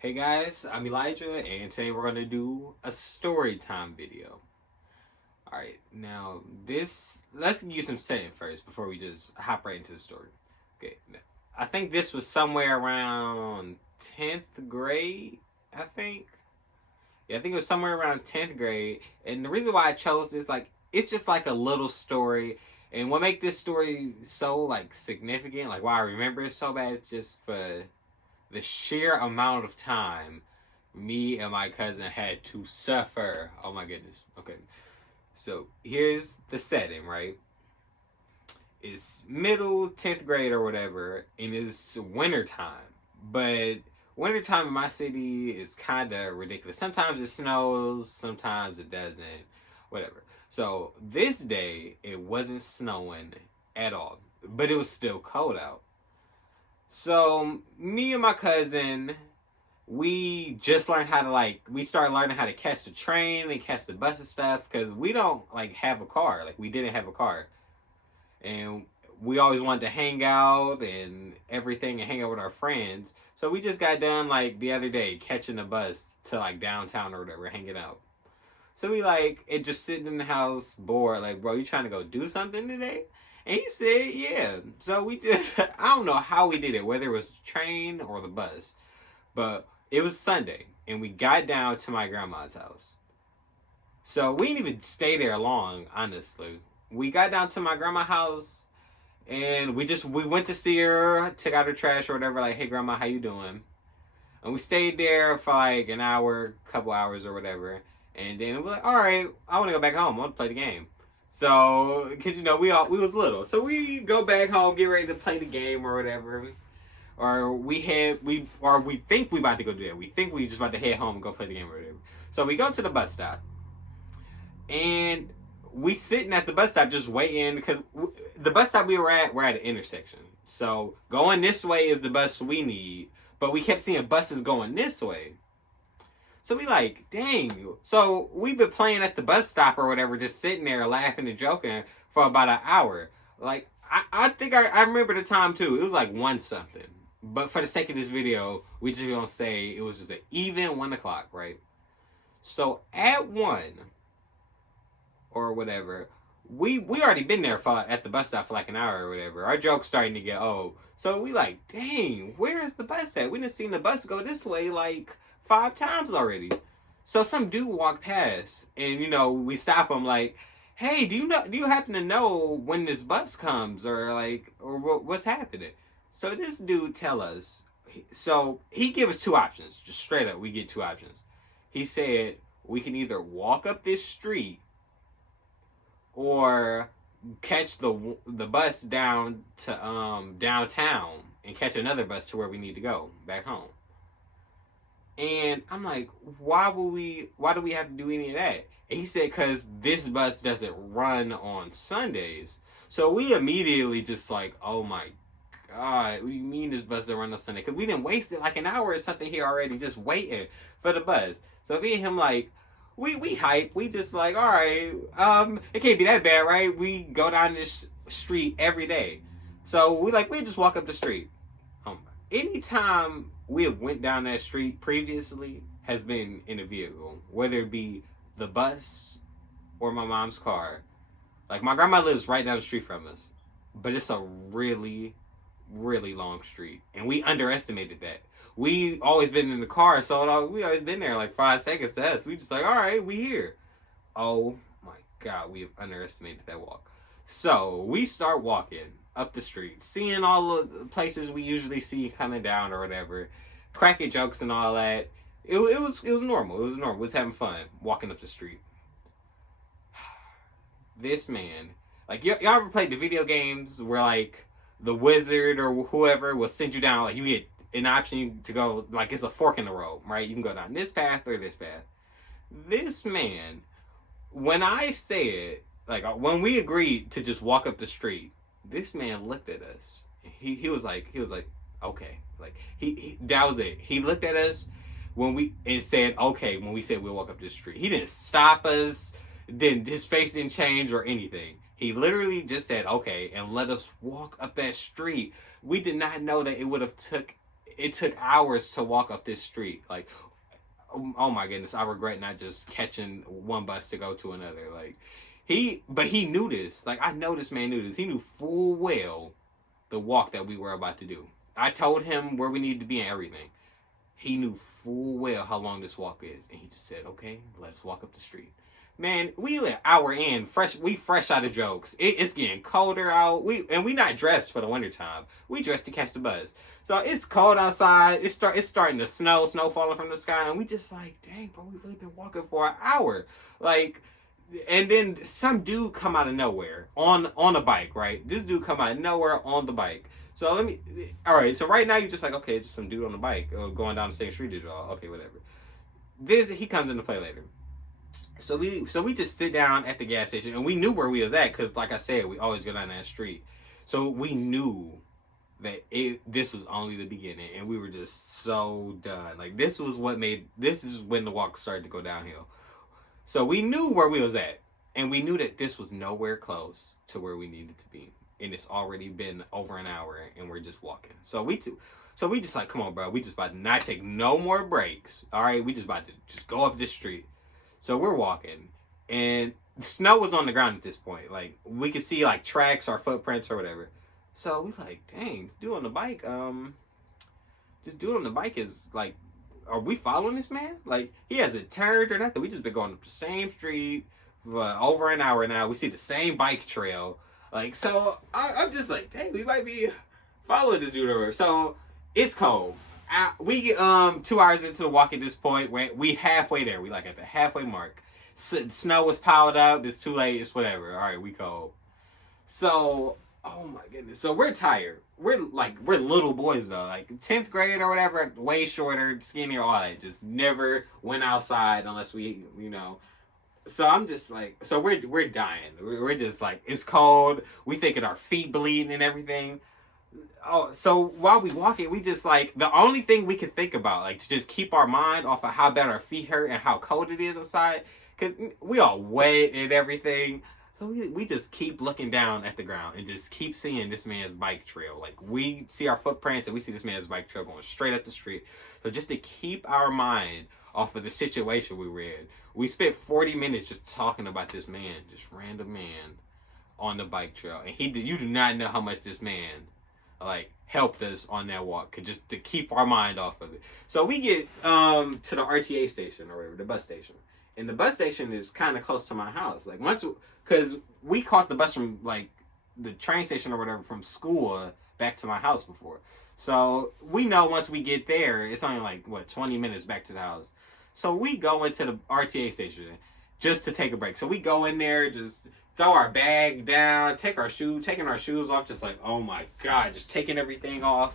Hey guys, I'm Elijah, and today we're gonna do a story time video. Alright, now let's use some setting first before we just hop right into the story. Okay, I think this was somewhere around 10th grade, I think. Yeah, I think it was somewhere around 10th grade, and the reason why I chose this, it's just like a little story, and what make this story so, significant, why I remember it so bad, is just for the sheer amount of time me and my cousin had to suffer. Oh my goodness. Okay. So here's the setting, right? It's middle 10th grade or whatever, and it's winter time. But winter time in my city is kind of ridiculous. Sometimes it snows, sometimes it doesn't, whatever. So this day, it wasn't snowing at all, but it was still cold out. So me and my cousin, we just learned how to we started learning how to catch the train and catch the bus and stuff because we don't have a car. Like we didn't have a car, and we always wanted to hang out and everything and hang out with our friends. So we just got done the other day catching the bus to downtown or whatever, hanging out. So we it just sitting in the house bored. Like, bro, you trying to go do something today? And he said, yeah. So we just, I don't know how we did it, whether it was the train or the bus, but it was Sunday, and we got down to my grandma's house. So we didn't even stay there long, honestly. We got down to my grandma's house, and we went to see her, took out her trash or whatever. Like, hey, grandma, how you doing? And we stayed there for an hour, couple hours or whatever. And then we were like, all right, I want to go back home. I want to play the game. So, because we was little, so we go back home, get ready to play the game or whatever, or we think we about to go do that. We think we just about to head home and go play the game or whatever. So we go to the bus stop, and we sitting at the bus stop just waiting because the bus stop we're at an intersection. So going this way is the bus we need, but we kept seeing buses going this way. So we dang. So we've been playing at the bus stop or whatever, just sitting there laughing and joking for about an hour. I think I remember the time too. It was one something. But for the sake of this video, we just gonna say it was just an even 1 o'clock, right? So at 1 or whatever, we already been there at the bus stop for an hour or whatever. Our joke's starting to get old. So we dang, where is the bus at? We done seen the bus go this way 5 times already. So some dude walked past, and we stop him hey, do you happen to know when this bus comes or what's happening? So this dude tell us. So he give us two options, just straight up. We get two options. He said we can either walk up this street or catch the bus down to downtown and catch another bus to where we need to go back home. And I'm like, why do we have to do any of that? And he said, because this bus doesn't run on Sundays. So we immediately just oh my God, what do you mean this bus doesn't run on Sunday? Because we didn't waste it an hour or something here already just waiting for the bus. So me and him we hype. We just all right, it can't be that bad, right? We go down this street every day. So we just walk up the street. Anytime we have went down that street previously has been in a vehicle, whether it be the bus or my mom's car. My grandma lives right down the street from us, but it's a really, really long street, and we underestimated that. We always been in the car, so we always been there 5 seconds to us. We just all right, we here. Oh my God, we have underestimated that walk. So we start walking up the street, seeing all the places we usually see coming down or whatever, cracking jokes and all that. It was normal. It was normal. We was having fun walking up the street. This man, y'all ever played the video games where the wizard or whoever will send you down, you get an option to go it's a fork in the road, right? You can go down this path or this path. This man, when I said when we agreed to just walk up the street, this man looked at us. He was like, okay, he that was it. He looked at us and said okay when we said we'll walk up this street. He didn't stop us. His face didn't change or anything. He literally just said okay and let us walk up that street. We did not know that it would have took it took hours to walk up this street. Like, oh my goodness, I regret not just catching one bus to go to another. Like, but he knew this. Like, I know this man knew this. He knew full well the walk that we were about to do. I told him where we needed to be and everything. He knew full well how long this walk is, and he just said, "Okay, let us walk up the street." Man, we an hour in, fresh. We fresh out of jokes. It's getting colder out. We not dressed for the wintertime. We dressed to catch the bus. So it's cold outside. It's starting to snow. Snow falling from the sky, and we just like, dang, bro, we've really been walking for an hour. Like, and then some dude come out of nowhere on a bike. Right, this dude come out of nowhere on the bike. So all right. So right now you're just like, okay, just some dude on the bike going down the same street as y'all. Okay, whatever. He comes into play later. So we just sit down at the gas station, and we knew where we was at because, like I said, we always go down that street. So we knew that this was only the beginning, and we were just so done. Like, this is when the walk started to go downhill. So we knew where we was at, and we knew that this was nowhere close to where we needed to be, and it's already been over an hour, and we're just walking. So we just like, come on, bro, we just about to not take no more breaks. All right, we just about to just go up this street. So we're walking, and snow was on the ground at this point. Like, we could see like tracks or footprints or whatever. So we like, dang, this dude on the bike, this dude on the bike is like, are we following this man? Like, he hasn't turned or nothing. We just been going up the same street for over an hour now. We see the same bike trail. Like, so I'm just like, dang, we might be following this dude over. So it's cold. We get 2 hours into the walk at this point. We halfway there. We like at the halfway mark. Snow was piled up. It's too late. It's whatever. All right, we cold. So, oh my goodness. So we're tired. We're little boys though. Like 10th grade or whatever. Way shorter, skinnier, all that. Just never went outside unless we, So I'm just like, so we're dying. We're just like, it's cold. We thinking our feet bleeding and everything. Oh, so while we walking, we just like, the only thing we could think about, like, to just keep our mind off of how bad our feet hurt and how cold it is inside, because we all wet and everything. So we just keep looking down at the ground and just keep seeing this man's bike trail. Like, we see our footprints and we see this man's bike trail going straight up the street. So just to keep our mind off of the situation we were in, we spent 40 minutes just talking about this man, just random man on the bike trail. And you do not know how much this man like helped us on that walk, just to keep our mind off of it. So we get to the RTA station or whatever, the bus station, and the bus station is kind of close to my house. Like, because we caught the bus from like the train station or whatever from school back to my house before. So we know once we get there, it's only like 20 minutes back to the house. So we go into the RTA station just to take a break. So we go in there, just throw our bag down, taking our shoes off, just like, oh my God, just taking everything off.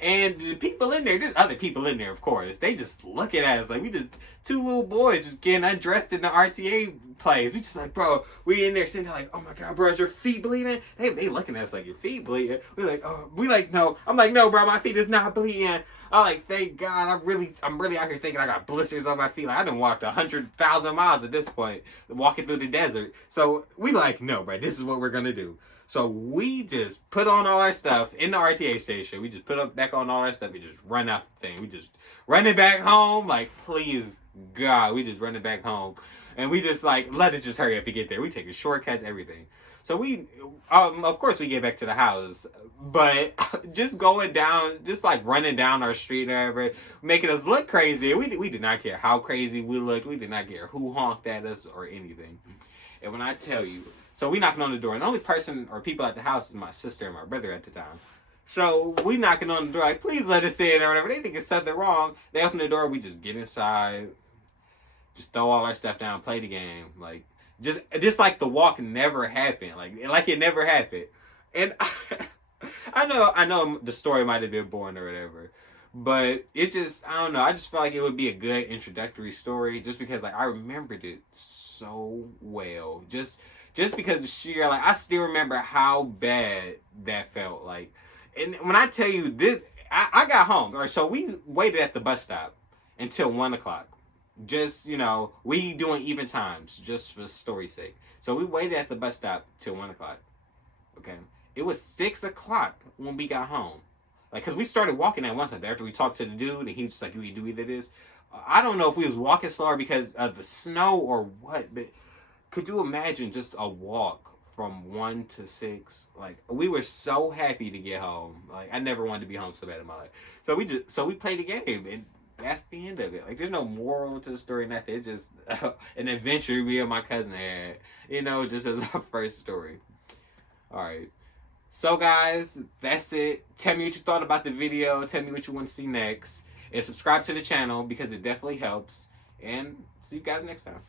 And the people in there, there's other people in there, of course. They just looking at us like we just two little boys just getting undressed in the RTA place. We just like, bro, we in there sitting there like, oh my God, bro, is your feet bleeding? They looking at us like, your feet bleeding? We like, no. I'm like, no, bro, my feet is not bleeding. I'm like, thank God. I'm really out here thinking I got blisters on my feet. Like, I done walked 100,000 miles at this point, walking through the desert. So we like, no, bro, this is what we're gonna do. So we just put on all our stuff in the RTA station. We just back on all our stuff. We just run out the thing. We just run it back home. Like, please, God, we just run it back home. And we just like, let it just hurry up and get there. We take a shortcut, everything. So we, of course, we get back to the house. But just going down, just like running down our street or whatever, making us look crazy. We did not care how crazy we looked. We did not care who honked at us or anything. And when I tell you, so we knocking on the door, and the only person or people at the house is my sister and my brother at the time. So we knocking on the door, like, please let us in or whatever. They think it's something wrong. They open the door, we just get inside, just throw all our stuff down, play the game, like just like the walk never happened, like it never happened. And I know the story might have been boring or whatever, but it just, I don't know. I just felt like it would be a good introductory story, just because like I remembered it so well, just because the sheer, like, I still remember how bad that felt. Like, and when I tell you this, I got home. Or so we waited at the bus stop until 1:00. Just, we doing even times just for story's sake. So we waited at the bus stop till 1:00. Okay, it was 6:00 when we got home. Like, cause we started walking at once after we talked to the dude, and he was just like, "We do either this." I don't know if we was walking slower because of the snow or what, but could you imagine just a walk from 1 to 6? Like, we were so happy to get home. Like, I never wanted to be home so bad in my life. So we played the game, and that's the end of it. Like, there's no moral to the story, nothing. It's just an adventure me and my cousin had. Just as our first story. All right. So, guys, that's it. Tell me what you thought about the video. Tell me what you want to see next. And subscribe to the channel because it definitely helps. And see you guys next time.